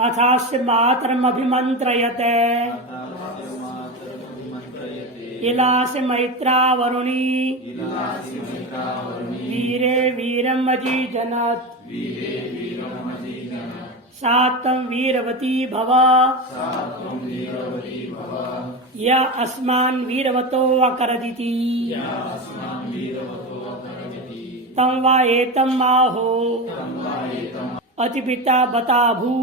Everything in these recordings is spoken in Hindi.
अथास्य मातरमभिमन्त्रयते इलास्य मैत्रावरुणी वीरे वीरम अजीजनत् सात्वं वीरवती भव य अस्मान् वीरवतो अकरदिति तं वा एतं माहो अतिपिता बताभू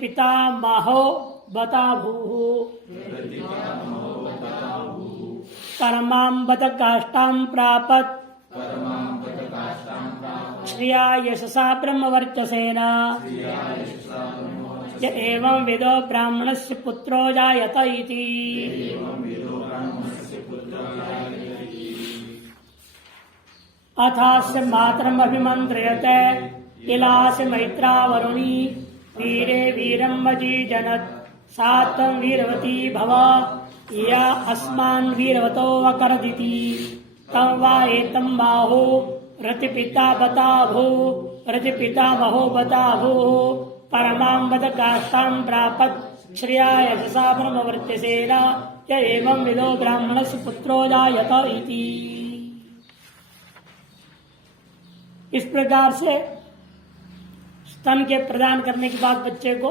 पिता माहो बताभू परमां बत काष्ठां प्रापत् श्रिया यशसा ब्रह्मवर्चसेन य एवं विदो ब्राह्मणस्य पुत्रो जायत इति। अथास्य मातरमभिमन्त्रयते इलास्य मैत्रावरुणी वीरे वीरम् अजीजनत् सात्वं वीरवती भव या अस्मान् वीरवतो अकरदिति तं वा एतं बाहो रतिपिता बताभो रतिपितामहो बताभो परमां वद काष्ठां प्रापत् श्रिया यशसा ब्रह्मवर्चसेन य एवं विदो ब्राह्मणस्य पुत्रो जायत इति। इस प्रकार से स्तन के प्रदान करने के बाद बच्चे को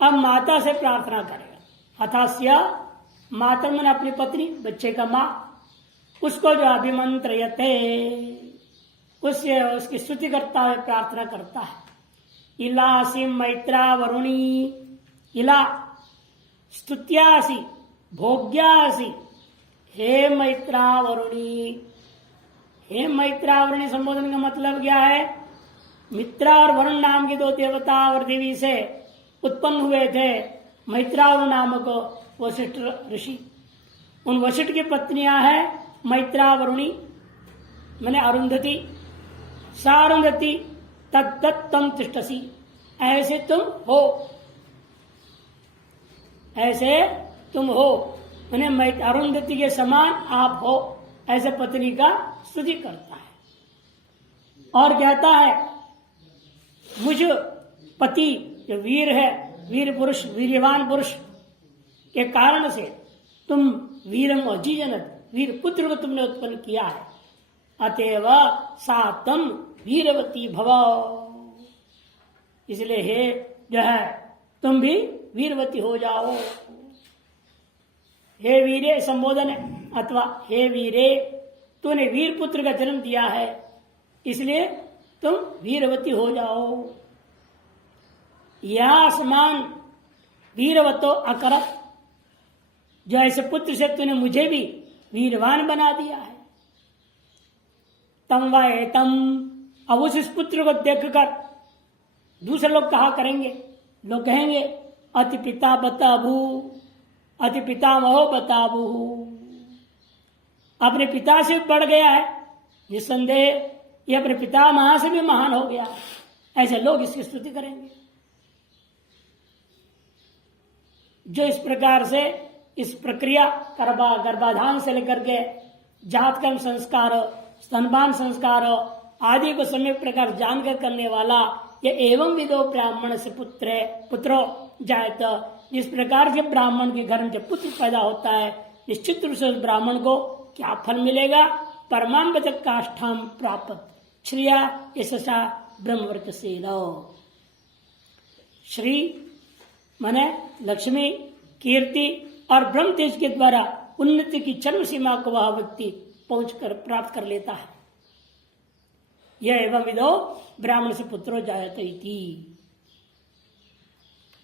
अब माता से प्रार्थना करेगा। अथास्य माता मन अपनी पत्नी, बच्चे का माँ, उसको जो अभिमंत्रयते उसकी स्तुति करता है, प्रार्थना करता है। इलासी मैत्रावरुणी, इला स्तुत्यासी भोग्यासी, हे मैत्रावरुणी। हे मैत्रावरुणी संबोधन का मतलब क्या है? मित्रा और वरुण नाम के दो देवता और देवी से उत्पन्न हुए थे मैत्रावरुण नामक वशिष्ठ ऋषि। उन वशिष्ठ की पत्नियां हैं मैत्रावरुणी मैंने अरुंधति, सारुंधति तत्तत् तम तिष्ठसी, ऐसे तुम हो, ऐसे तुम हो, मैंने अरुंधति के समान आप हो, ऐसे पत्नी का स्तुति करता है। और कहता है मुझ पति जो वीर है, वीर पुरुष, वीर्यवान पुरुष के कारण से तुम वीरम अजीजनत, वीर पुत्र को तुमने उत्पन्न किया है, अतएव सातम वीरवती भव। इसलिए हे जो है तुम भी वीरवती हो जाओ। हे वीरे संबोधन है, अथवा हे वीरे तूने वीर पुत्र का जन्म दिया है, इसलिए तुम वीरवती हो जाओ। या समान वीरवतो अकरत, जो ऐसे पुत्र से तूने मुझे भी वीरवान बना दिया है। तम व एतम, अब उस पुत्र को देखकर दूसरे लोग कहा करेंगे, लोग कहेंगे अति पिता बताबू, अति पितामहो बताबू, अपने पिता से बढ़ गया है, निस्संदेह ये अपने पितामह से भी महान हो गया। ऐसे लोग इसकी स्तुति करेंगे। जो इस प्रकार से इस प्रक्रिया गर्भाधान से लेकर के जातकर्म संस्कार, स्तनपान संस्कार आदि को सम्यक प्रकार जानकर करने वाला ये एवं विदो ब्राह्मण से पुत्रो जायत, जिस प्रकार के ब्राह्मण के घर में जब पुत्र पैदा होता है निश्चित रूप से उस ब्राह्मण को क्या फल मिलेगा? परमाम काष्ठां प्राप्त श्रिया यशसा ब्रह्मवर्चसेन। श्री माने लक्ष्मी, कीर्ति और ब्रह्म तेज के द्वारा उन्नति की चरम सीमा को वह व्यक्ति पहुंचकर प्राप्त कर लेता है। यह एवं विदो ब्राह्मण से पुत्रो जायते इति।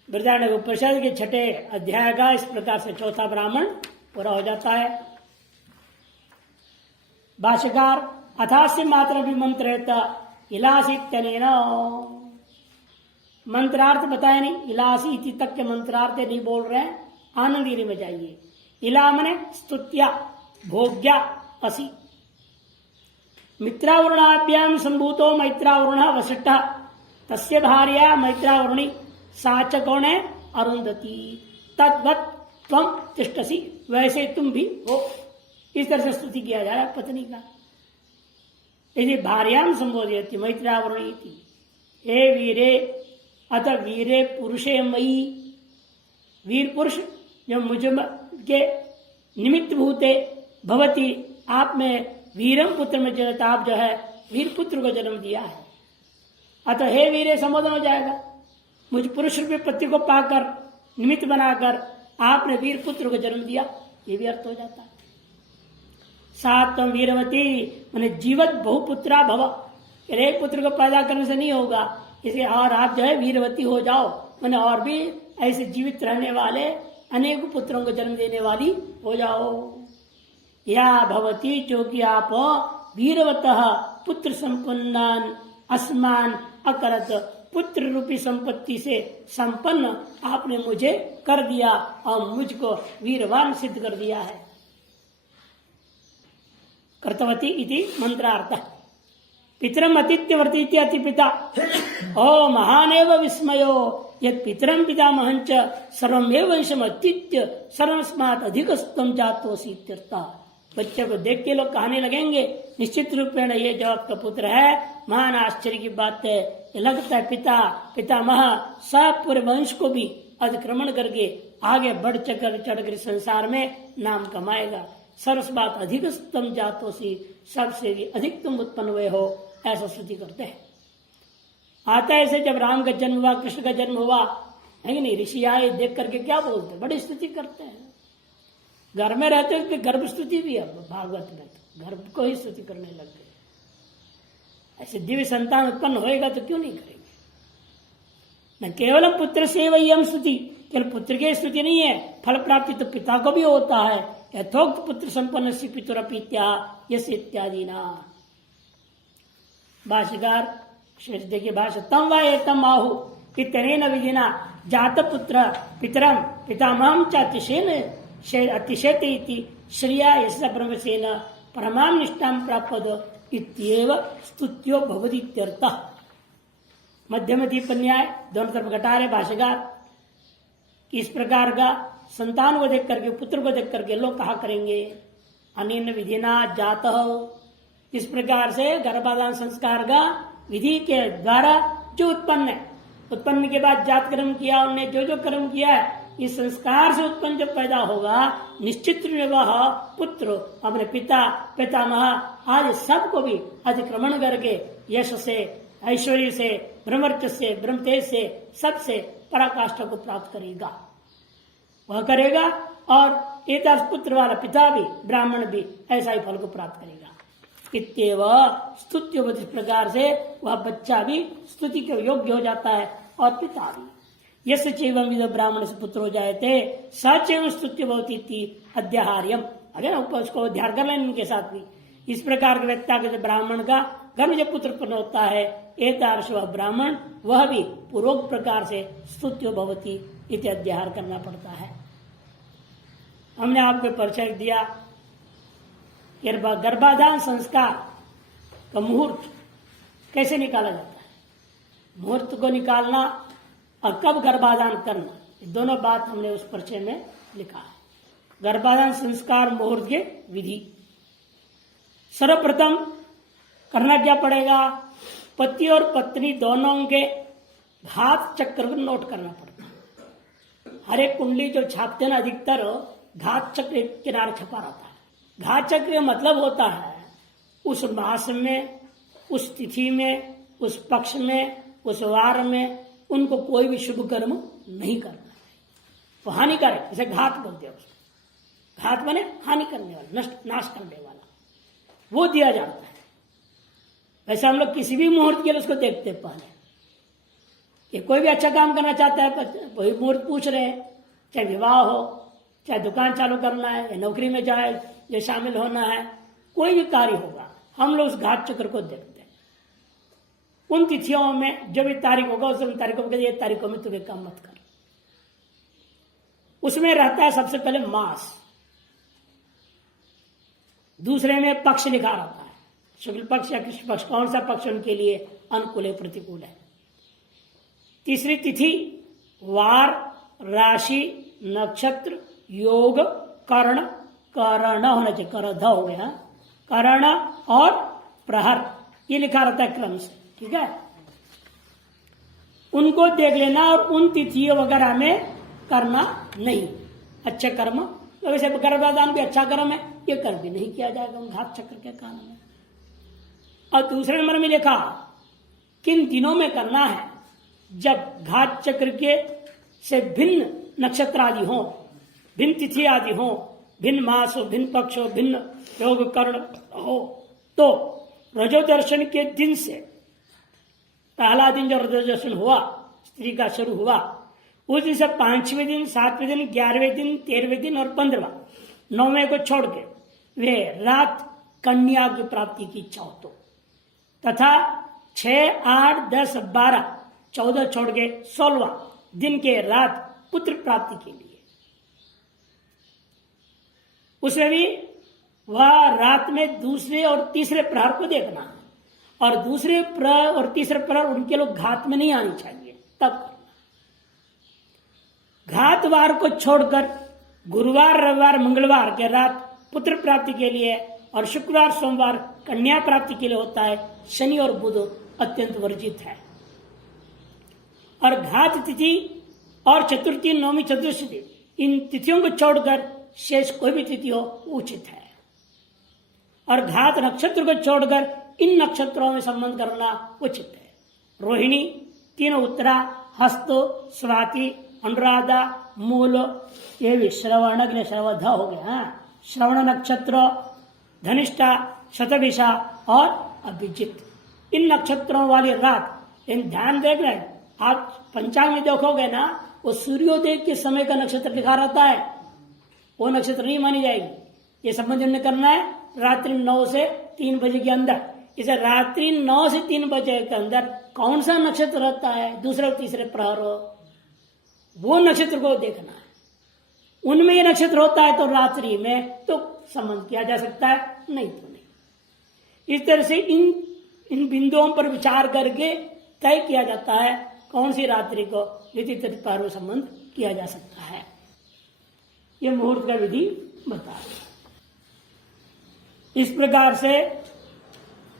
बृहदारण्यक उपनिषद के 6ठे अध्याय का इस प्रकार से चौथा ब्राह्मण पूरा हो जाता है। भाष्यकार अथास्य मात्र भी मंत्रेत इलासीत्यनेन, मंत्रार्थ बताया नहीं, इलासी इति तक के मंत्रार्थ नहीं बोल रहे हैं, आनंदगिरी में जाइए। इला मने स्तुत्या भोग्या असि। मित्रावरुणाभ्याम संभूतो मैत्रावरुण वसिष्ठ, तस्य भार्या मैत्रावरुणी, सा च कौन है? अरुंधति। तद्वत् त्वं तिष्ठसि, वैसे तुम भी हो। इस तरह से स्तुति किया जा रहा है पत्नी का। यदि भार्याम संबोधयति मैत्रावरुणी, हे वीरे अथ वीरे पुरुषे मई, वीर पुरुष जो मुझ के निमित्त भूते भवती, आप में वीरम पुत्र में जगत, आप जो है वीर पुत्र को जन्म दिया है। अतः हे वीरे संबोधन हो जाएगा, मुझ पुरुष रूपी पति को पाकर निमित्त बनाकर आपने वीर पुत्र को जन्म दिया, ये भी अर्थ हो जाता है। सातम वीरवती मैंने जीवत बहुपुत्रा भव, एक पुत्र को पैदा करने से नहीं होगा, इसलिए और आप जो है वीरवती हो जाओ, मैंने और भी ऐसे जीवित रहने वाले अनेक पुत्रों को जन्म देने वाली हो जाओ। या भवती, जो कि आप वीरवतः पुत्र संपन्नान अस्मान अकरत, पुत्र रूपी संपत्ति से संपन्न आपने मुझे कर दिया और मुझको वीरवान सिद्ध कर दिया है। कर्तवती इति मंत्रार्थ। पितरम अतिथ्यवर्ती अति पिता, ओ महानेव विस्मयो यद पितरम पितामहंच सर्वमेव वंशम अतिथ्य सर्वस्मात् अधिकस्तम जातोसी इत्यर्थ। बच्चे को देख के लोग कहने लगेंगे निश्चित रूप में ये जो आपका पुत्र है, महान आश्चर्य की बात है, ये लगता है पिता पितामह सब पूरे वंश को भी अतिक्रमण करके आगे बढ़ चढ़कर संसार में नाम कमाएगा। सर्वस्मात् अधिकतम जातोसी, सबसे भी अधिक तुम उत्पन्न हुए हो, ऐसा स्तुति करते हैं। आता है ऐसे जब राम का जन्म हुआ, कृष्ण का जन्म हुआ, है कि नहीं, ऋषि आए देख करके क्या बोलते, बड़ी स्तुति करते हैं। घर में रहते हुए गर्भ स्तुति भी है भागवत में, तो गर्भ को ही स्तुति करने लग गए। ऐसे दिव्य संतान उत्पन्न होएगा तो क्यों नहीं करेंगे। न केवल पुत्र से वही स्तुति, केवल पुत्र की स्तुति नहीं है, फल प्राप्ति तो पिता को भी होता है। यथोक्त पुत्र संपन्न से पितुरपीत्या यस इत्यादि ना। भाष्यकार देखिए भाष्य, तम वा एतम आहु इतनेन विधिना जात पुत्र पितरम पितामहं च अतिशेते इति श्रिया यस्य ब्रह्मसेन परमाम निष्ठां प्राप्त इत्येव स्तुत्यो भवति इत्यर्थः। मध्यम टिप्पण्याय दोनों तरफ घटा रहे भाष्यकार। इस प्रकार का संतान को देख करके, पुत्र को देख करके लोग कहा करेंगे अनेन विधिना जातः, इस प्रकार से गर्भाधान संस्कार का विधि के द्वारा जो उत्पन्न है, उत्पन्न के बाद जात कर्म किया, उन्होंने जो जो कर्म किया है, इस संस्कार से उत्पन्न जब पैदा होगा, निश्चित रूप में वह पुत्र अपने पिता पितामह आदि सबको भी अतिक्रमण करके यश से, ऐश्वर्य से, ब्रह्मर्च से, ब्रह्मतेज से, सबसे पराकाष्ठा को प्राप्त करेगा, वह करेगा। और एक पुत्र वाला पिता भी, ब्राह्मण भी ऐसा ही फल को प्राप्त करेगा। इत्येव स्तुत्य, इस प्रकार से वह बच्चा भी स्तुति के योग्य हो जाता है और पिता भी। यस्य चैवं विद ब्राह्मण से पुत्र हो जाए थे सचैव स्तुत्य भवती अध्याहार्यम। अगर उसको ध्यान कर लें इनके साथ भी, इस प्रकार के व्यक्ता के ब्राह्मण का घर में जब पुत्र उत्पन्न होता है, एतादृश वह ब्राह्मण वह भी पूर्वोक्त प्रकार से स्तुत्यो भवती इति अध्याहार करना पड़ता है। हमने आपको परिचय दिया गर्भाधान संस्कार का मुहूर्त कैसे निकाला जाता है, मुहूर्त को निकालना और कब गर्भाधान करना, ये दोनों बात हमने उस परिचय में लिखा है। गर्भाधान संस्कार मुहूर्त के विधि, सर्वप्रथम करना क्या पड़ेगा, पति और पत्नी दोनों के घात चक्र को नोट करना पड़ता है। हर एक कुंडली जो छापते ना, अधिकतर घात चक्र किनारे छपा रहता है। घात चक्र का मतलब होता है उस मास में, उस तिथि में, उस पक्ष में, उस वार में उनको कोई भी शुभ कर्म नहीं करना है, तो हानिकारक, इसे घात बोलते हैं उसको। घात माने हानि करने वाला, नष्ट नाश करने वाला, वो दिया जाता है। वैसे हम लोग किसी भी मुहूर्त के लिए उसको देखते हैं पहले, कि कोई भी अच्छा काम करना चाहता है, वही मुहूर्त पूछ रहे हैं, चाहे विवाह हो, चाहे दुकान चालू करना है, या नौकरी में जाए जो शामिल होना है, कोई भी कार्य होगा, हम लोग उस घात चक्र को देखते हैं। उन तिथियों में जो भी तारीख होगा, उस तारीखों में ये तारीखों में तुम्हें काम मत कर। उसमें रहता है सबसे पहले मास, दूसरे में पक्ष लिखा रहता है, शुक्ल पक्ष या कृष्ण पक्ष, कौन सा पक्ष उनके लिए अनुकूल है, प्रतिकूल है। तीसरी तिथि, वार, राशि, नक्षत्र, योग, कर्ण, करण होना चाहिए, करध हो गया, कर्ण और प्रहर, ये लिखा रहता है क्रम से, ठीक है। उनको देख लेना और उन तिथियों वगैरह में करना नहीं। अच्छे कर्म तो वैसे गर्भाधान भी अच्छा कर्म है, ये कर्म भी नहीं किया जाएगा उन घात चक्र के कारण में। और दूसरे नंबर में लिखा किन दिनों में करना है, जब घात चक्र के से भिन्न नक्षत्र आदि हो, भिन्न तिथि आदि हो, भिन्न मास हो, भिन्न पक्ष हो, भिन्न योग कर्ण हो, तो रजोदर्शन के दिन से पहला दिन जो रजोदर्शन हुआ स्त्री का शुरू हुआ, उस दिन से 5वें दिन, 7वें दिन, 11वें दिन, 13वें दिन और 15वां 9वें को छोड़ के वे रात कन्या की प्राप्ति की इच्छा हो तो, तथा 6, 8, 10, 12, 14 छोड़ के 16वां दिन के रात पुत्र प्राप्ति के लिए, उसमें भी वह रात में दूसरे और तीसरे प्रहर को देखना है, और दूसरे प्रहर और तीसरे प्रहर उनके लोग घात में नहीं आनी चाहिए, तब करना। घातवार को छोड़कर गुरुवार, रविवार, मंगलवार के रात पुत्र प्राप्ति के लिए और शुक्रवार, सोमवार कन्या प्राप्ति के लिए होता है। शनि और बुध अत्यंत वर्जित है। और घात तिथि और चतुर्थी, नवमी, चतुर्दशी इन तिथियों को छोड़कर शेष कोई भी तिथि हो उचित है। और घात नक्षत्र को छोड़कर इन नक्षत्रों में संबंध करना उचित है। रोहिणी, तीनों उत्तरा, हस्तो, स्वाति, अनुराधा, मूल, ये भी श्रवण के श्रवध हो गया। श्रवण नक्षत्र, धनिष्ठा, शतभिषा और अभिजित, इन नक्षत्रों वाली रात इन ध्यान देख रहे हैं आप। पंचांग में देखोगे ना, वो सूर्योदय के समय का नक्षत्र लिखा रहता है, वो नक्षत्र नहीं मानी जाएगी। ये संबंध हमने करना है रात्रि 9 से 3 बजे के अंदर। इसे रात्रि 9 से 3 बजे के अंदर कौन सा नक्षत्र रहता है, दूसरे और तीसरे प्रहर, वो नक्षत्र को देखना है। उनमें ये नक्षत्र होता है तो रात्रि में तो संबंध किया जा सकता है, नहीं तो नहीं। इस तरह से इन बिंदुओं पर विचार करके तय किया जाता है कौन सी रात्रि को व्यतीत प्रहर संबंध किया जा सकता है। ये मुहूर्त का विधि बता रहे। इस प्रकार से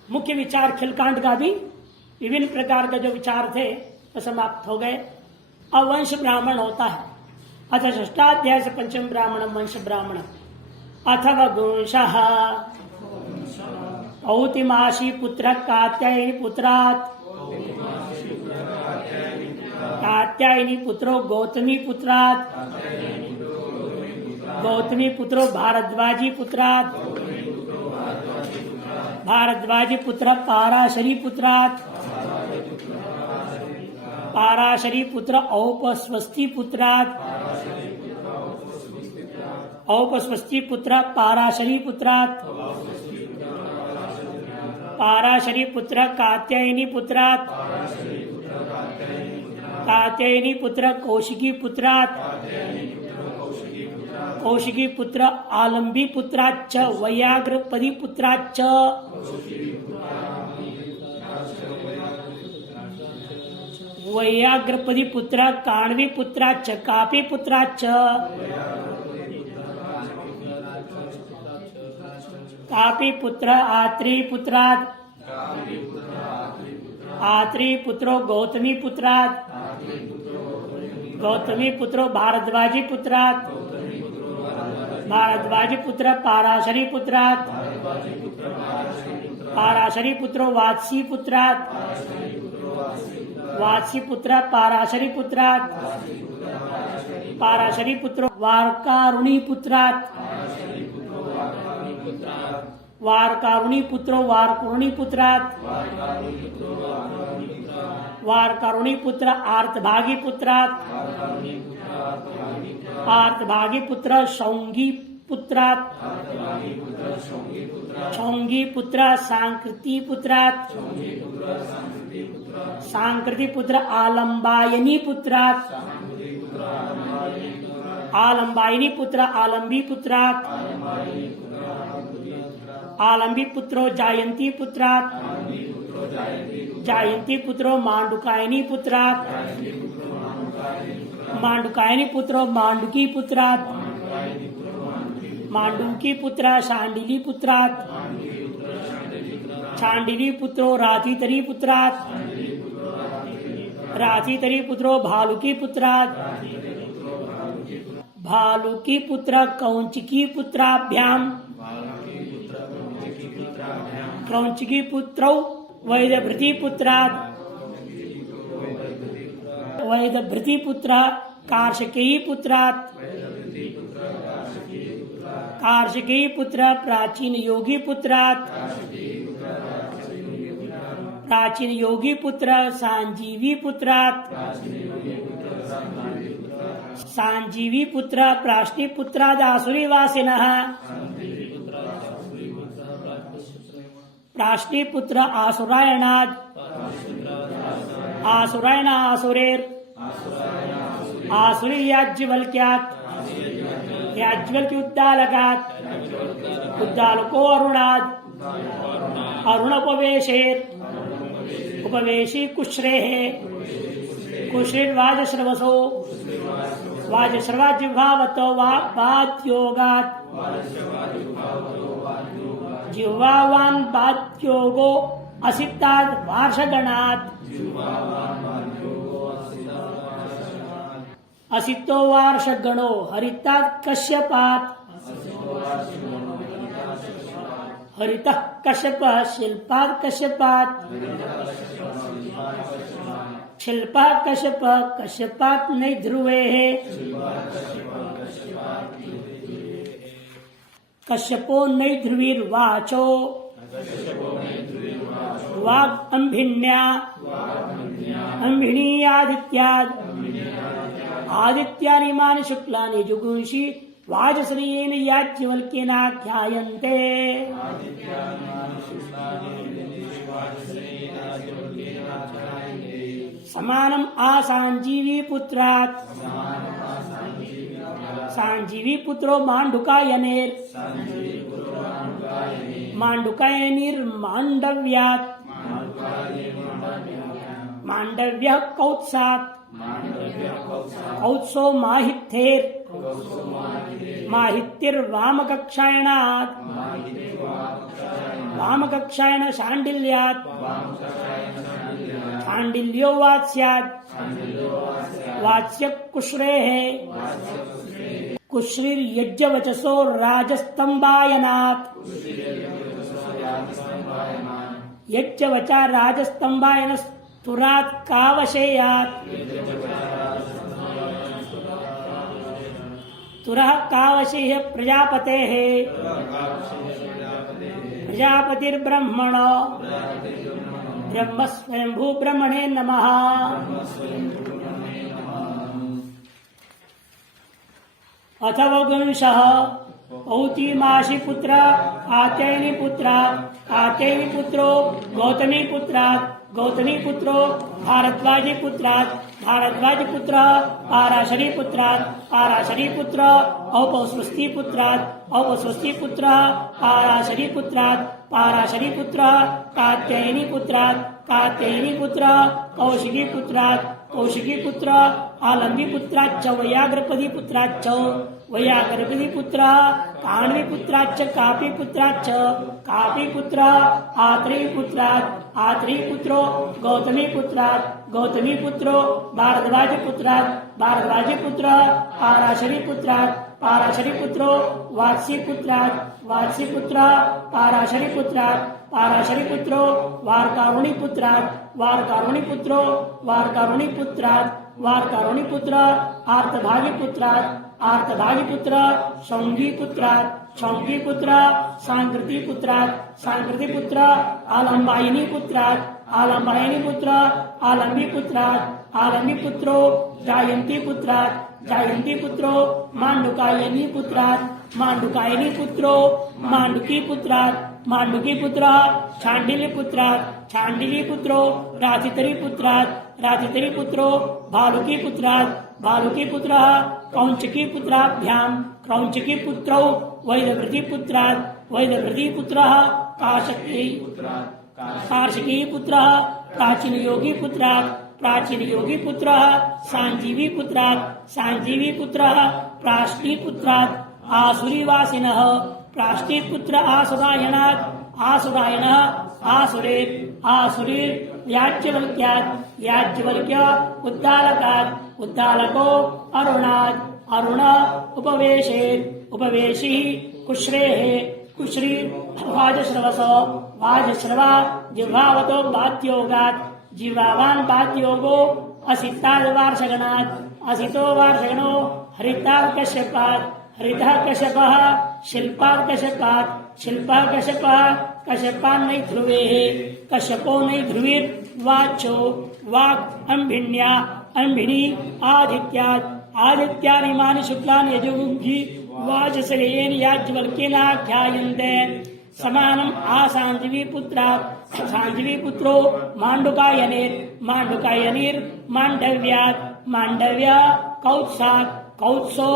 मुख्य विचार खिलकांड का भी विभिन्न प्रकार का जो विचार थे तो समाप्त हो गए। अब वंश ब्राह्मण होता है। अथ षष्ठाध्याय से पंचम ब्राह्मण वंश ब्राह्मण अथवा गोंशः औतिमाशी पुत्र कात्यायनी पुत्रात्, कात्यायनी पुत्रो गौतमी पुत्रात्, गौतमी पुत्रो भारद्वाजी पुत्रात्, भारद्वाजी पुत्र पाराशरी पुत्रात्, पाराशरी पुत्र औपस्वस्ति पुत्रात्, औपस्वस्ति पुत्र पाराशरी पुत्रात्, पाराशरी पुत्र कात्यायनी पुत्रात्, कात्यायनी पुत्र कौशिकी पुत्रात्, कौशिकी पुत्र आलंबी पुत्राच्च, वैयाग्रपदी पुत्राच्च, वैयाग्रपदी पुत्र काण्वी पुत्राच्च, कापी पुत्राच्च, कापी पुत्र आत्री पुत्रात्, आत्री पुत्रो गौतमी पुत्रात्, गौतमी पुत्रो भारद्वाजी पुत्रात्, भारद्वाजी पुत्र पाराशरी पुत्रात्, पाराशरी पुत्रो वात्सी पुत्रात्, वात्सी पुत्र पाराशरी पुत्रात्, पाराशरी पुत्रो वार्कारुणी पुत्रात्, वार्कारुणी पुत्रो वार्कुरुणी पुत्रात्, वार्कारुणी पुत्र आर्तभागी पुत्रात्, आर्तभागी पुत्र शौंगी पुत्रात्, शौंगी पुत्र सांकृति पुत्रात्, सांकृति पुत्र आलंबायनी पुत्रात्, आलंबायनी पुत्र आलंबी पुत्रात्, आलंबी पुत्रो जायंती पुत्रात्, जायंती पुत्रो मांडुकायनी पुत्रात्, मांडुकायनी पुत्रो मांडुकी पुत्रात्, मांडुकी पुत्र शांडिली पुत्रात्, शांडिली पुत्रो रातितरी पुत्रात्, राथितरी पुत्रो भालुकी पुत्रात् भालुकी पुत्र कौंचिकी पुत्राभ्याम क्रौंचिकी पुत्रौ वैदभृति पुत्रात् वैदभृति पुत्र कार्षकेयी पुत्रात् कार्षकेयी पुत्र प्राचीन योगी पुत्रात् प्राचीन योगी पुत्र सांजीवी पुत्रात् सांजीवी पुत्र प्राश्नी पुत्रादासुरी वासिनः प्राश्नी पुत्र आसुरायणाद आसुरायण आसुरेर आसुरी याज्ञवल्क्यात् याज्ञवल्क्य उद्दालकात् उद्दालको अरुणाद अरुण उपवेशेर उपवेशी कुश्रेः कुश्रीर्वाजश्रवसो वाजश्रवाजिह्वावतो वाद्योगात् जिह्वावान् वाद्योगो असिताद् वार्षगणात् असितो वार्षगणो हरितात् कश्यपात् हरितः कश्यपः शिल्पात् कश्यपात् शिल्पः कश्यपः कश्यपात् नैध्रुवेः कश्यपो नैध्रुवीर्वाचो वाग् अंभिन्या अंभिनी आदित्याद् आदित्यानिमानि शुक्लानि जुगुंषि वाजश्रियेन याज्ञवल्क्येनाख्यायन्ते समानम् आसाञ्जीवी पुत्रात् सांजीवी पुत्रो माण्डुकायनेर् माण्डुकायनिर्माण्डव्यात् माण्डव्यः कौत्सात् कौत्सो माहित्येर् माहित्यर्वामकक्षायणात् वामकक्षायण शाण्डिल्यात् शाण्डिल्यो वात्स्यात् वात्स्य कुश्रेः कुश्रीर्यज्ञवचसो राजस्तंभायनात् यज्ञवचा राजस्तंभायनस्तुरात् कावशेयात् तुरः कावशेय प्रजापतेः प्रजापतिर्ब्रह्मण ब्रह्म स्वयंभू ब्रह्मणे नमः। अथवगुंशः पौतिमाशी पुत्र आत्ययनी पुत्र आत्ययनी पुत्रो गौतमी पुत्रात् गौतमी पुत्रो भारद्वाजी पुत्रात् भारद्वाजी पुत्र पाराशरी पुत्रात् पाराशरी पुत्र औपस्वस्ति पुत्रात् औपस्वस्ति पुत्र पाराशरी पुत्रात् पाराशरी पुत्र कात्यायनी पुत्रात् कात्यायनी पुत्र कौशिकी पुत्रात् कौशिकी पुत्र आलम्बी पुत्राच्च वैयाग्रपदी पुत्राच्च वैयाग्रपदी पुत्र काण्वी पुत्राच्च कापी पुत्राच्च कापी पुत्र आत्रेयी पुत्रात् आत्रेयी पुत्रो गौतमी पुत्रात् गौतमी पुत्रो भारद्वाजी पुत्रात् भारद्वाजी पुत्र पाराशरी पुत्रात् पाराशरी पुत्रो वात्सी पुत्रात् वात्सी पुत्र पाराशरी पुत्रात् पाराशरी पुत्रो वार्कारुणी पुत्रात् वार्कारुणी पुत्रो वार्कारुणी पुत्रात् वार्कारुणी पुत्र आर्तभागी पुत्रात् आर्तभागी पुत्र शौंगी पुत्रात् शौंगी पुत्र सांकृति पुत्रात् सांकृति पुत्र आलम्बायिनी पुत्रात् आलम्बायिनी पुत्र आलम्बी पुत्रात् आलम्बी पुत्रो जायंती पुत्रात् जायंती पुत्रो मांडुकायनी पुत्रात् मांडुकायनी पुत्रो मांडुकी पुत्रात् मांडुकी पुत्र छांडिली पुत्रात् छांडिली पुत्रो राथितरी पुत्रात् राथितरी पुत्रो भालुकी पुत्रात् भालुकी पुत्र कौंचकी पुत्राभ्याम क्रौंचकी पुत्रौ वैदभृति पुत्रात् वैदभृति पुत्र कार्षकेयी पुत्र प्राचीन योगी पुत्रात् प्राचीन योगी पुत्र सांजीवी पुत्रात् सांजीवी पुत्र प्राश्नी पुत्रात् आसुरी वासिनः प्राश्नी पुत्र आसुरायणात् आसुरायणः आसुरेर् आसुरीर् याज्ञवल्क्यात् याज्ञवल्क्य उद्दालकात् उद्दालको अरुणात् अरुण उपवेशेत् उपवेशी कुश्रेः कुश्री वाजश्रवस वाजश्रवा जिह्वावतो बाध्योगात् जिह्वावान् बाध्योगो असिताद् वार्षगणात् असितो वार्षगणो हरितात् कश्यपात् हरितः कश्यपः शिल्पात् कश्यपात् शिल्पः कश्यपः कश्यपान् नैध्रुवेः कश्यपो नैध्रुवीर्वाचो वाक् अंभिन्या अंभिनी आदित्यात् आदित्यानिमानि शुक्लानि यजुर्मुखी वाजसेन याज्ञवल्क्येनाख्यायन्ते समानम् आसाञ्जवी पुत्रात् साञ्जवी पुत्रो माण्डुकायनेर् माण्डुकायनेर् माण्डव्यात् माण्डव्य कौत्सात् कौत्सो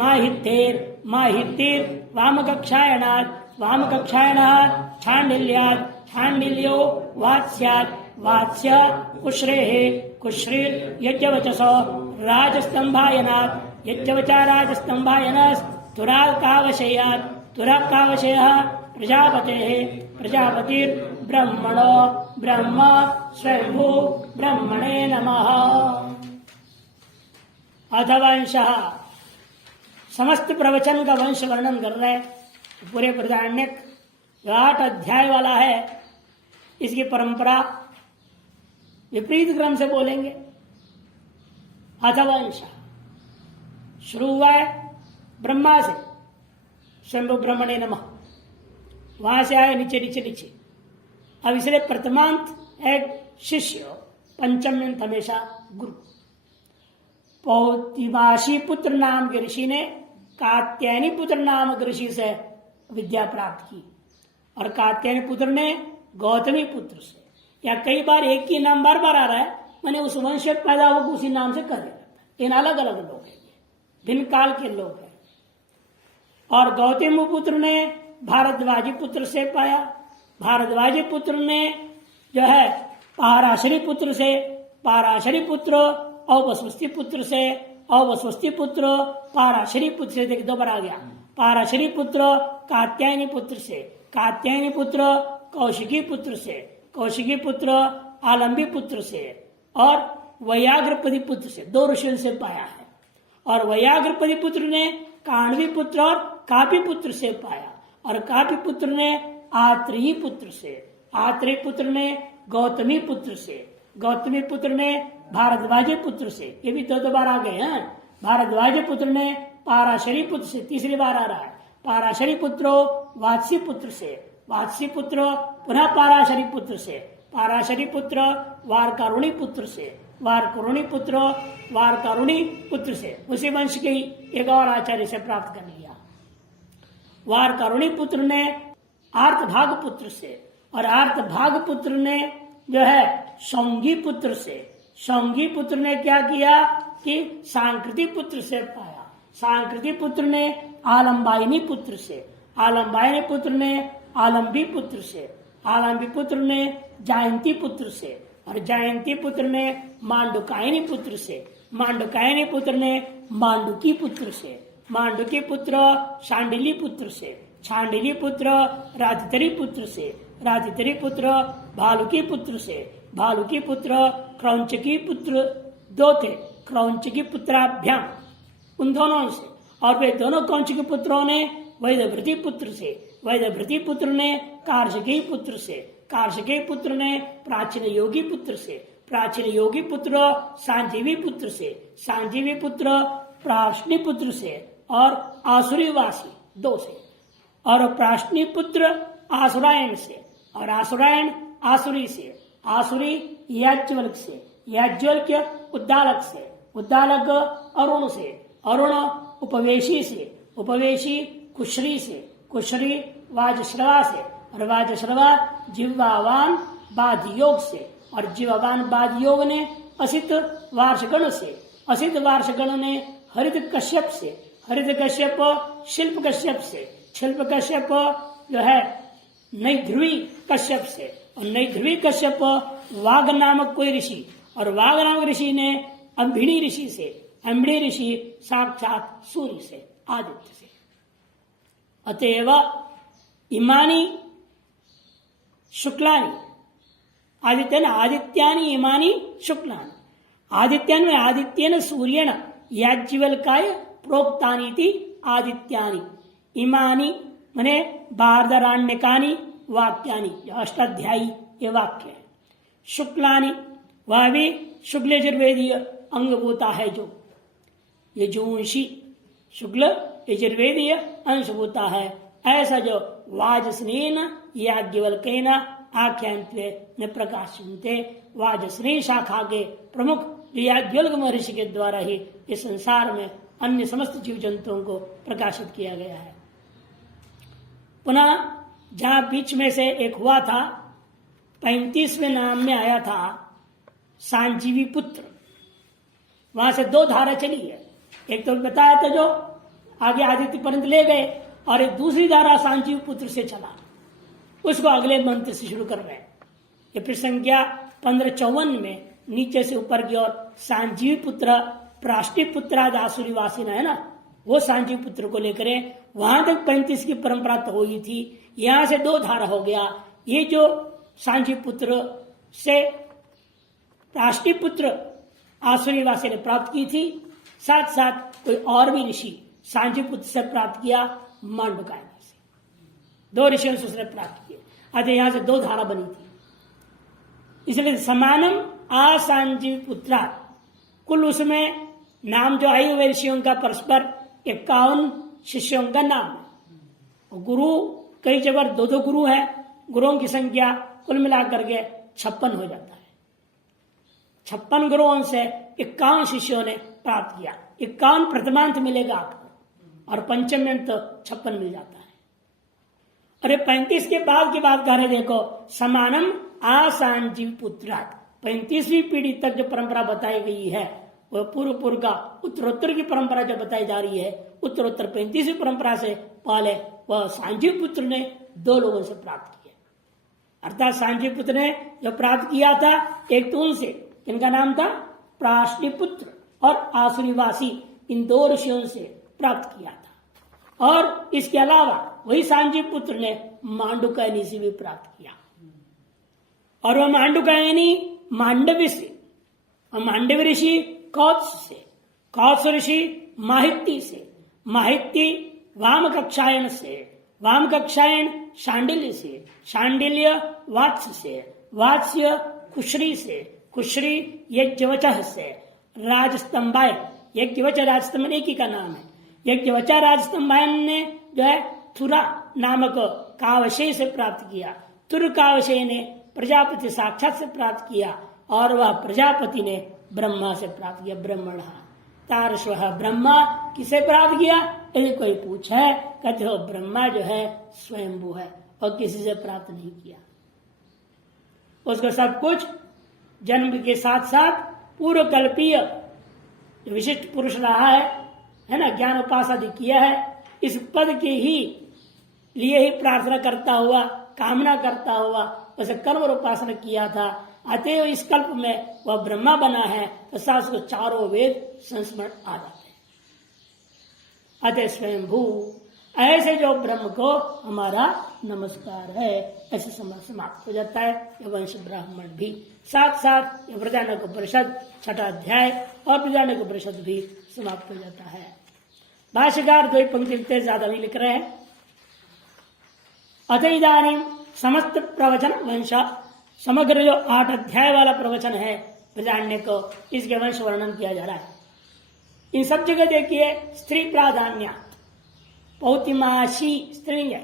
माहित्येर् माहित्येर् वामकक्षायणात् वामकक्षायणात् छाण्डिल्यात् छाण्डिल्यो वात्स्यात् वात्स्य कुश्रेः कुश्रीर् यज्ञवचसो राजस्तंभायनात् यज्ञवचा राजस्तंभायनस् तुराकावशयात् तुराकावशयः प्रजापतेः प्रजापतिर्ब्रह्मणो ब्रह्म स्वयंभू ब्रह्मणे नमः। अथवंशः समस्त प्रवचन का वंश वर्णन कर रहे हैं। पूरे बृहदारण्यक 8 अध्याय वाला है। इसकी परंपरा विपरीत क्रम से बोलेंगे। अथवंश शुरू हुआ है ब्रह्मा से, शंभु ब्रह्मणे नमः, वहां से आए नीचे नीचे नीचे। अब इसलिए प्रथमांत एक शिष्य, पंचम्यंत हमेशा गुरु। पौतिमाशी पुत्र नाम के ऋषि ने कात्यायनी पुत्र नामक ऋषि से विद्या प्राप्त की, और कात्यायनी पुत्र ने गौतमी पुत्र से। या कई बार एक ही नाम बार बार आ रहा है, मैंने उस वंश पैदा होकर उसी नाम से कर दिया। इन अलग अलग लोग हैं, भिन्न काल के लोग हैं। और गौतम पुत्र ने भारद्वाजी पुत्र से पाया, भारद्वाजी पुत्र ने जो है पाराशरी पुत्र से, पाराशरी पुत्र औवस्वस्ति पुत्र से, औवस्वस्ति पुत्र पाराशरी पुत्र से, देखिए 2 बार आ गया। पाराशरी पुत्र कात्यायनी पुत्र से, कात्यायनी पुत्र कौशिकी पुत्र से, कौशिकी पुत्र आलंबी पुत्र से, और वैयाग्रपति पुत्र से, 2 ऋषियों से पाया है। और वैयाग्रपति पुत्र ने काण्वी पुत्र और कापी पुत्र से पाया, और कापी पुत्र ने आत्रेयी पुत्र से, आत्रेयी पुत्र ने गौतमी पुत्र से, गौतमी पुत्र ने भारद्वाजी पुत्र से। ये भी 2 बार आ गए हैं। भारद्वाजी पुत्र ने पाराशरी पुत्र से, तीसरी बार आ रहा है। पाराशरी पुत्रो वात्सी पुत्र से, वात्सी पुत्र पुनः पाराशरी पुत्र से, पाराशरी पुत्र वारकारुणी पुत्र से, वारकारुणी पुत्र वारकारुणी पुत्र से। उसी वंश के ही एक और आचार्य से प्राप्त कर लिया। वारकारुणी पुत्र ने आर्तभाग पुत्र से, और आर्तभाग पुत्र ने जो है सौंगी पुत्र से, सौंगी पुत्र ने क्या किया कि सांकृति पुत्र से पाया। सांकृति पुत्र ने आलम्बायनी पुत्र से, आलम्बायनी पुत्र ने आलम्बी पुत्र से, आलम्बी पुत्र ने जयंती पुत्र से, और जयंती पुत्र ने मांडुकायनी पुत्र से, मांडुकायनी पुत्र ने मांडुकी पुत्र से, मांडुकी पुत्र शांडिली पुत्र से, शांडिली पुत्र राजतरी पुत्र से, राजतरी पुत्र भालुकी पुत्र से, भालुकी पुत्र क्रौंचकी पुत्र 2 थे, क्रौंचकी पुत्राभ्याम, उन दोनों से। और वे दोनों क्रौंचकी पुत्रों ने वैदभृति पुत्र से, वैदभृति पुत्र ने कार्षिकी पुत्र से, कार्षिकी पुत्र ने प्राचीन योगी पुत्र से, प्राचीन योगी पुत्र सांजीवी पुत्र से, सांजीवी पुत्र प्राश्नी पुत्र से, और आसुरीवासी 2 से, और प्राश्नी पुत्र आसुरायण से, और आसुरायण आसुरी से, आसुरी याज्ञवल्क्य से, याज्ञवल्क्य उद्दालक से, उद्दालक अरुण से, अरुण उपवेशी से, उपवेशी कुश्री से, कुश्री वाजश्रवा से, और वाजश्रवा जिह्वावान बाधयोग से, और जिह्वावान बाधयोग ने असित वार्षगण से, असित वार्षगण ने हरित कश्यप से, हरित कश्यप शिल्प कश्यप से, शिल्प कश्यप जो है नैध्रुवी कश्यप से, और नैध्रुवी कश्यप वाघ नामक कोई ऋषि, और वाघ नामक ऋषि ने अंभिणी ऋषि से, अंभिणी ऋषि साक्षात सूर्य से, आदित्य से। अतएव इमानी शुक्लानी आदित्यन आदित्यानि इमानि शुक्लानि, आदित्यन में आदित्यन सूर्यन याज्ञवल्काय प्रोक्तानीति आदित्यानि, इमानि मने बार्दराण्यकानि वाक्यानि, अष्टाध्यायी ये वाक्य है। शुक्लानि वह भी शुक्ल यजुर्वेदीय अंगभूता है, जो यजुंशी शुक्ल यजुर्वेदीय अंशभूता है, ऐसा जो वाजस्नेन याज्ञवल्केन आख्यान्त्वे न प्रकाशन्ते, वाजस्नेय शाखा के प्रमुख याज्ञवल्क महर्षि के द्वारा ही इस संसार में अन्य समस्त जीव जंतुओं को प्रकाशित किया गया है। पुनः जहां बीच में से एक हुआ था, 35वें नाम में आया था सांजीवी पुत्र, वहां से दो धारा चली है। एक तो बताया था जो आगे आदित्य पर्यंत ले गए, और एक दूसरी धारा सांजीव पुत्र से चला, उसको अगले मंत्र से शुरू कर रहे हैं। ये फिर संख्या 1554 में नीचे से ऊपर की ओर सांजीवी पुत्र प्राष्टि पुत्राद आसुरीवासी है ना, वो सांजीव पुत्र को लेकर वहां तक 35 की परंपरा तो हुई थी, यहां से दो धारा हो गया। ये जो सांजीव पुत्र से प्राष्टि पुत्र आसुरीवासी ने प्राप्त की थी, साथ साथ कोई और भी ऋषि सांजीव पुत्र से प्राप्त किया, मांडुकायन से दो ऋषियों से उसने प्राप्त किया। अतः यहां से दो धारा बनी थी, इसलिए समानम आसांजीव पुत्रा, कुल उसमें नाम जो आई हुए ऋषियों का परस्पर 51 शिष्यों का नाम है। गुरु कई जगह दो गुरु है, गुरुओं की संख्या कुल मिलाकर के 56 हो जाता है। 56 गुरुओं से 51 शिष्यों ने प्राप्त किया। 51 प्रथमांत मिलेगा आपको, और पंचम अंत 56 मिल जाता है। अरे 35 के बाद की बात कर रहे, देखो समानम आसांजीव पुत्रात्, 35वीं पीढ़ी तक जो परंपरा बताई गई है, वह पूर्व पूर्व का उत्तरोत्तर की परंपरा जो बताई जा रही है, उत्तरोत्तर 35वीं परंपरा से पहले वह सांजीव पुत्र ने दो लोगों से प्राप्त किया। अर्थात सांजीव पुत्र ने जो प्राप्त किया था, एक तो उनसे, इनका नाम था प्राष्टिपुत्र और आसुरीवासी, इन दो ऋषियों से प्राप्त किया था। और इसके अलावा वही सांजीव पुत्र ने मांडुकायनी से भी प्राप्त किया, और वह मांडुकायनी मांडव्य से, और मांडव्य ऋषि कौत्स से, कौत्स ऋषि माहित्य से, माहित्य वाम कक्षायन से, वाम कक्षायन शांडिल्य से, शांडिल्य वात्स्य से, वात्स्य कुश्री से, कुश्री यज्ञवच से, राजस्तंभायन, यज्ञवच राजस्तंभन एक ही का नाम है। यज्ञवच राजस्तंभायन ने जो है थुरा नामक कावशेय से प्राप्त किया। तुर कावशेय ने प्रजापति साक्षात से प्राप्त किया, और वह प्रजापति ने ब्रह्मा से प्राप्त किया। ब्रह्मण तारस्व ब्रह्मा किसे प्राप्त किया, यदि कोई पूछे, कहते हो ब्रह्मा जो है स्वयंभू है और किसी से प्राप्त नहीं किया। उसको सब कुछ जन्म के साथ साथ पूर्व कल्पीय जो विशिष्ट पुरुष रहा है ना, ज्ञान उपासना किया है, इस पद के ही लिए ही प्रार्थना करता हुआ, कामना करता हुआ उसे कर्म और उपासना किया था। अतएव इस कल्प में वह ब्रह्मा बना है, तो सास को चारों वेद संस्मरण आ जाते हैं। अतः स्वयंभू ऐसे जो ब्रह्म को हमारा नमस्कार है, ऐसे समाप्त हो जाता है ये वंश ब्राह्मण भी। साथ साथ ये वृदारण्यक उपनिषद 6वां अध्याय और वृदारण्यक उपनिषद भी समाप्त हो जाता है। भाष्यकार 2 पंक्ति लिखते ज्यादा नहीं लिख रहे हैं। अतः इदानीं समस्त प्रवचन वंश, समग्र जो 8 अध्याय वाला प्रवचन है वृदारण्य को, इसके वंश वर्णन किया जा रहा है। इन सब जगह देखिए स्त्री प्राधान्य, पौतिमाशी स्त्रीलिंग है।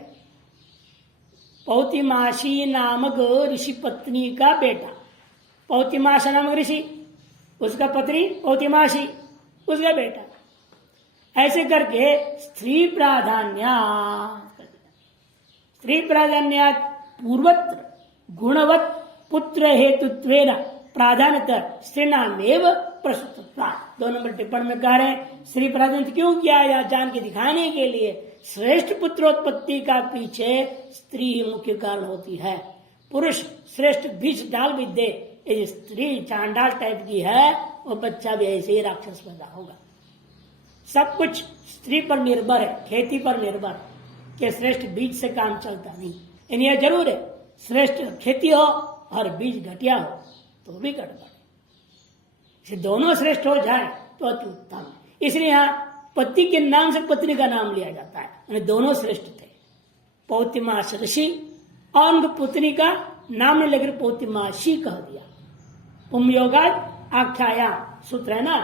पौतिमाशी नामक ऋषि पत्नी का बेटा, पौतिमाशा नामक ऋषि, उसका पत्नी पौतिमाशी, उसका बेटा, ऐसे करके स्त्री प्राधान्य, स्त्री प्राधान्य पूर्वत्र गुणवत् पुत्र हेतुत्वेन प्राधान्यतः स्त्री नाम एवं प्रस्तुतता। 2 नंबर टिप्पण में कह रहे हैं स्त्री प्राधान्य क्यों किया, या जान के दिखाने के लिए श्रेष्ठ पुत्रोत्पत्ति का पीछे स्त्री ही मुख्य कारण होती है। पुरुष श्रेष्ठ बीज डाल भी दे, यदि स्त्री चांडाल टाइप की है, वो बच्चा भी ऐसे ही राक्षस पैदा होगा। सब कुछ स्त्री पर निर्भर है, खेती पर निर्भर, कि श्रेष्ठ बीज से काम चलता नहीं। यानी यह जरूर है श्रेष्ठ खेती हो और बीज घटिया हो तो भी गड़बड़। इसे दोनों श्रेष्ठ हो जाए तो अति उत्तम। इसलिए यहाँ पति के नाम से पत्नी का नाम लिया जाता है, यानी दोनों श्रेष्ठ थे। पौतिमाशी और उनकी पुत्री का नाम नहीं लेकर पौतिमाशी कह दिया। पुमयोगाद आख्यायाम सूत्र है ना,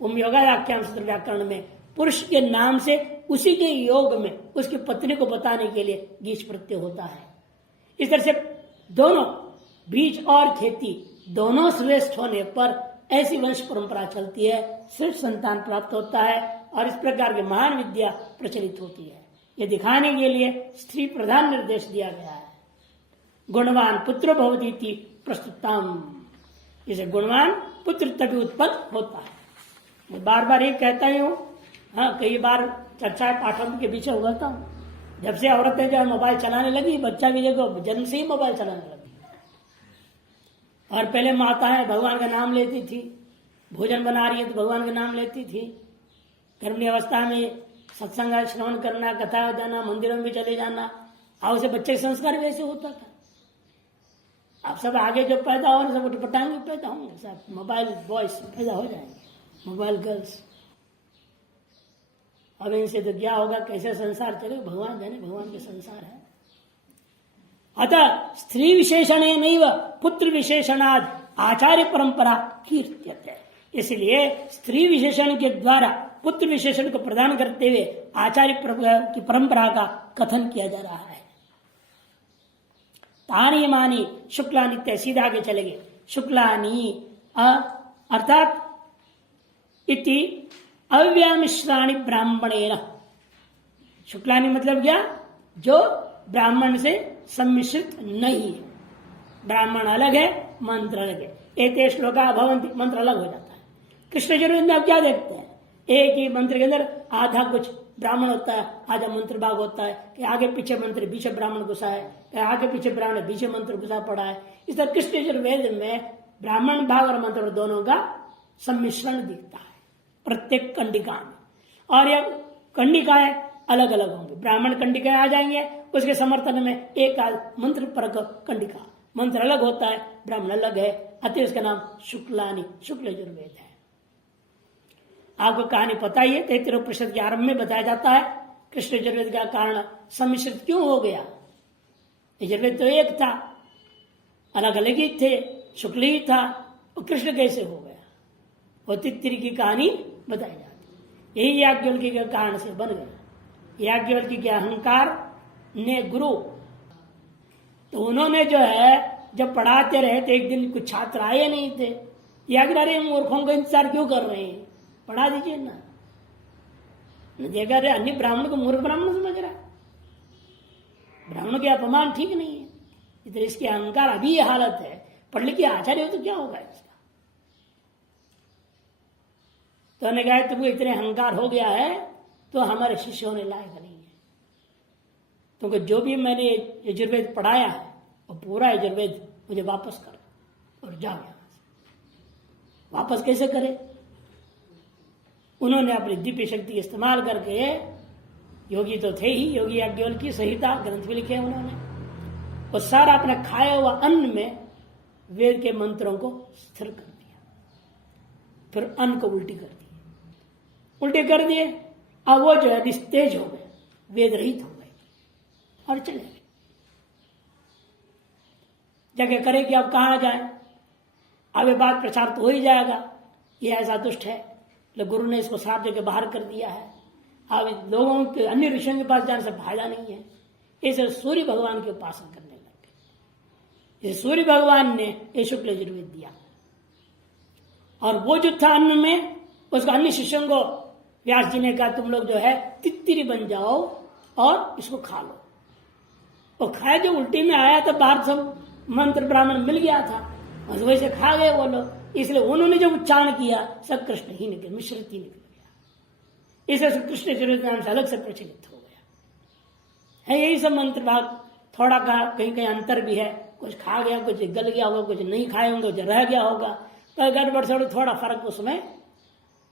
पुमयोगाद आख्याम सूत्र व्याकरण में पुरुष के नाम से उसी के योग में उसकी पत्नी को बताने के लिए गीच प्रत्यय होता है। इस तरह से दोनों बीज और खेती दोनों श्रेष्ठ होने पर ऐसी वंश परंपरा चलती है, श्रेष्ठ संतान प्राप्त होता है और इस प्रकार की महान विद्या प्रचलित होती है। ये दिखाने के लिए स्त्री प्रधान निर्देश दिया गया है। गुणवान पुत्र भवती थी प्रस्तुतम, इसे गुणवान पुत्र तभी उत्पन्न होता है। मैं बार बार ये कहता ही हूँ, हाँ कई बार चर्चा पाठन के पीछे उगलता हूँ। जब से औरतें जो मोबाइल चलाने लगी, बच्चा भी देखो जन्म से ही मोबाइल चलाने लगी। और पहले माताएं भगवान का नाम लेती थी, भोजन बना रही है तो भगवान का नाम लेती थी। गर्भणी अवस्था में सत्संग श्रवण करना, कथा जाना, मंदिरों में चले जाना, और उसे बच्चे के संस्कार वैसे होता था। अब सब आगे जो पैदा हो सब उठपटांगे पैदा होंगे, सब मोबाइल बॉयज पैदा हो जाएंगे, मोबाइल गर्ल्स। अब इनसे तो क्या होगा, कैसे संसार चले, भगवान जाने, भगवान के संसार है। अतः स्त्री विशेषण नहीं पुत्र विशेषणाद आचार्य परंपरा कीर्त्यते, इसलिए स्त्री विशेषण के द्वारा पुत्र विशेषण को प्रदान करते हुए आचार्य की परंपरा का कथन किया जा रहा है। तानी मानी शुक्लानी, सीधा आगे चलेंगे। शुक्लानी अर्थात इति अव्यामिश्राणी ब्राह्मणेन, शुक्लानी मतलब क्या, जो ब्राह्मण से सम्मिश्रित नहीं है। ब्राह्मण अलग है, मंत्र अलग है। एते श्लोका भवन्ति, मंत्र अलग हो जाता है। कृष्ण यजुर्वेद में आप क्या देखते हैं, एक ही मंत्र के अंदर आधा कुछ ब्राह्मण होता है, आधा मंत्र भाग होता है, कि आगे पीछे मंत्र पीछे ब्राह्मण घुसा है, आगे पीछे ब्राह्मण पीछे मंत्र घुसा पड़ा है। इस तरह कृष्ण यजुर्वेद में ब्राह्मण भाग और मंत्र दोनों का सम्मिश्रण दिखता है प्रत्येक कंडिका में। और यह कंडिकाएं अलग अलग होंगी, ब्राह्मण कंडिकाएं आ जाएंगे, उसके समर्थन में एक मंत्र परक कंडिका, मंत्र अलग होता है, ब्राह्मण अलग है, अतः उसका नाम शुक्लानी, शुक्ल यजुर्वेद है। आपको कहानी पता ही है, 33 उपनिषद के आरंभ में बताया जाता है कृष्ण यजुर्वेद का कारण सम्मिश्रित क्यों हो गया। यजुर्वेद तो एक था, अलग अलग ही थे, शुक्ल ही था, और कृष्ण कैसे हो गया, वो 33 की कहानी बताई जाती। यही याज्ञवल्क्य के कारण से बन गया। याज्ञवल्क्य के अहंकार ने गुरु, तो उन्होंने जो है जब पढ़ाते रहे तो एक दिन कुछ छात्र आए नहीं थे, याज्ञ अरे मूर्खों का इंतजार क्यों कर रहे हैं, पढ़ा दीजिए ना। देखा रहे अन्य ब्राह्मण को मूर्ख ब्राह्मण समझ रहा है, ब्राह्मण के अपमान ठीक नहीं है। इधर इसके अहंकार अभी ये हालत है, पढ़ लिख के आचार्य हो तो क्या होगा इसका। तो उन्होंने कहा तुमको इतने अहंकार हो गया है तो हमारे शिष्य होने लायक नहीं है, क्योंकि जो भी मैंने यजुर्वेद पढ़ाया है वो पूरा यजुर्वेद मुझे वापस कर और जाओ यहां से। वापस कैसे करे, उन्होंने अपनी दिव्य शक्ति इस्तेमाल करके, योगी तो थे ही, योगी याज्ञवल्क्य संहिता ग्रंथ भी लिखे उन्होंने, वो सारा अपना खाया हुआ अन्न में वेद के मंत्रों को स्थिर कर दिया, फिर अन्न को उल्टी कर दी, उल्टे कर दिए। अब वो जो है निस्तेज हो गए, वेद रहित हो गए और चले गए। जगह करे कि अब कहां जाए, अब ये बात प्रचार तो हो ही जाएगा, ये ऐसा दुष्ट है, तो गुरु ने इसको साफ जगह बाहर कर दिया है। अब लोगों के अन्य ऋषियों के पास जाने से फायदा नहीं है, इसे सूर्य भगवान के उपासना करने लग गए। इसे सूर्य भगवान ने ये शुक्ल यजुर्वेद दिया, और वो जो था अन्न में, उसका अन्य शिष्यों को व्यास जी ने कहा तुम लोग जो है तित्तिरी बन जाओ और इसको खा लो। वो खाया, जो उल्टी में आया था बाहर सब मंत्र ब्राह्मण मिल गया था, और वैसे खा गए वो लोग। इसलिए उन्होंने जब उच्चारण किया सब कृष्ण ही निकल, मिश्रित ही निकल गया। इसलिए कृष्ण यजुर्वेद नाम से अलग से प्रचलित हो गया है। यही सब मंत्र भाग, थोड़ा कहीं कहीं अंतर भी है, कुछ खा गया, कुछ गल गया होगा, कुछ नहीं खाए होंगे, कुछ रह गया होगा, तो गड़बड़ से थोड़ा फर्क उसमें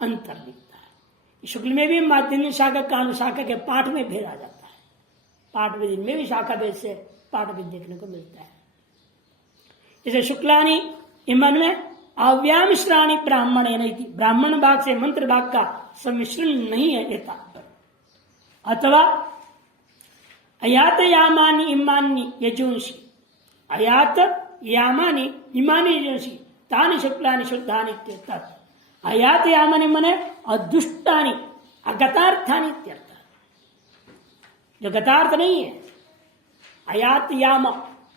अंतर दिखता है। शुक्ल में भी माध्यमिक शाखा कांड शाखा के पाठ में भेद आ जाता है, पाठ विधि में भी शाखा भेद से पाठ भेद देखने को मिलता है। इसे शुक्लानी इमन में अव्यामिश्राणी ब्राह्मण नहीं थी, ब्राह्मण भाग से मंत्र भाग का सम्मिश्रण नहीं है लेता। अथवा अयात यामानी इमानी यजुंशी, अयात यामानी इमानी यजुंशी तानि शुक्लानि शुद्धानि इत्यर्थः। अयात यामानी मने अदुष्टानि अगतार्थानि इत्यर्थः, जो गतार्थ नहीं है। अयात याम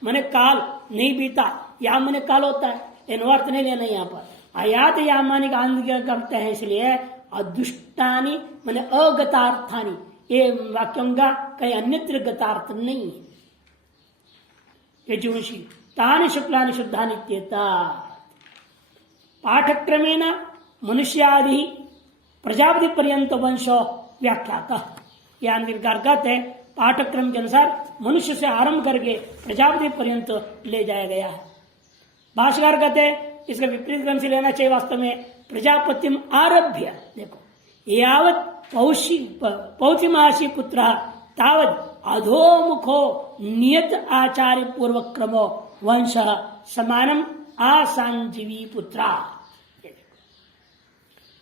मने काल नहीं बीता, याम मने काल होता है, इन अर्थ नहीं लेना यहाँ पर। अयात यामानी का अंत करते हैं, इसलिए अदुष्टानी मने अगतार्थानी, ये वाक्यों का कहीं अन्यत्र गतार्थ नहीं है। यजुंषि तानि शुक्लानि शुद्धानि इत्येता। पाठक्रमेण मनुष्यादि प्रजापति पर्यंत वंशो व्याख्याता, यानी निर्कार कहते हैं पाठक्रम के अनुसार मनुष्य से आरंभ करके प्रजापति पर्यंत ले जाया गया है। भाष्यकार कहते हैं इसका विपरीत क्रम से लेना चाहिए। वास्तव में प्रजापतिम आरभ्य, देखो यावत पौतिमासी पुत्र तावत अधोमुखो नियत आचार्य पूर्वक क्रमो वंश समानम आसांजीवी पुत्रा।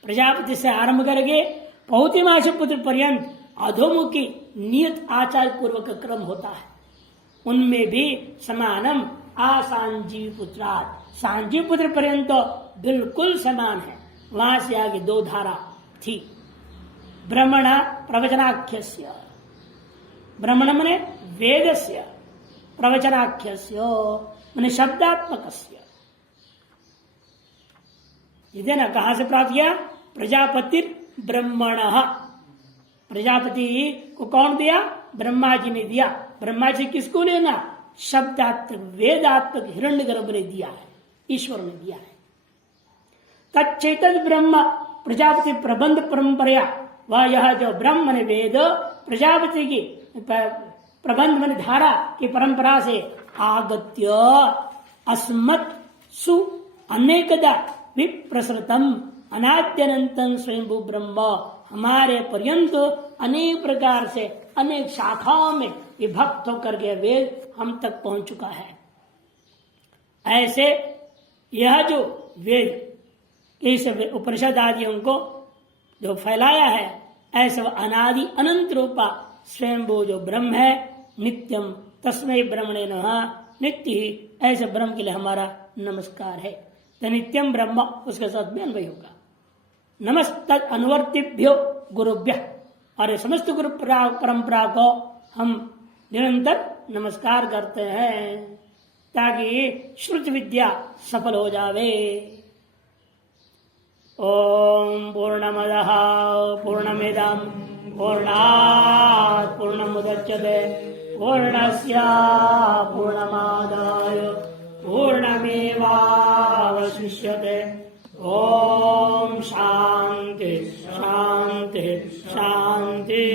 प्रजापति से आरंभ करके पौतिमासी पुत्र पर्यंत अधोमुखी नियत आचार्य पूर्वक क्रम होता है, उनमें भी समानम आसांजीवी पुत्रात्, सांजीव पुत्र पर्यंत तो बिल्कुल समान है। वहां से आगे दो धारा थी। ब्रह्मण प्रवचनाख्यस्य, ब्रह्मण मने वेदस्य, प्रवचनाख्यस्य मने शब्दात्मकस्य। इधर ना कहां से प्राप्त किया? प्रजापति ब्रह्मण, प्रजापति को कौन दिया? ब्रह्मा जी ने दिया। ब्रह्मा जी किसको लेना? शब्दात्मक वेदात्मक हिरण्यगर्भ ने दिया है, ईश्वर ने दिया है। तच्चैतन्य ब्रह्म प्रजापति प्रबंध परंपरा, वह यह जो ब्रह्म ने वेद प्रजापति की प्रबंध मन धारा की परंपरा से आगत्य अस्मत् सु अनेकदा विप्रसृतम अनाद्यनंतम स्वयंभू ब्रह्म, हमारे पर्यंत अनेक प्रकार से अनेक शाखाओं में विभक्त होकर के वेद हम तक पहुंच चुका है। ऐसे यह जो वेद इस उपनिषद आदियों को जो फैलाया है, ऐसा अनादि अनंत रूपा स्वयंभू जो ब्रह्म है, नित्यम तस्मै ब्रह्मणे नमः, नित्य ही ऐसे ब्रह्म के लिए हमारा नमस्कार है। तो नित्यम ब्रह्म उसके साथ में अन्वय होगा। नमस्त अनुवर्तिभ्यो गुरुभ्य, और समस्त गुरु परंपरा को हम निरंतर नमस्कार करते हैं ताकि श्रुति विद्या सफल हो जावे। ओम पूर्णमदः पूर्णमिदं पूर्णात् पूर्णमुदच्यते पूर्णस्य पूर्णमादाय पूर्णमेवावशिष्यते। ओम शांति शांति शांति।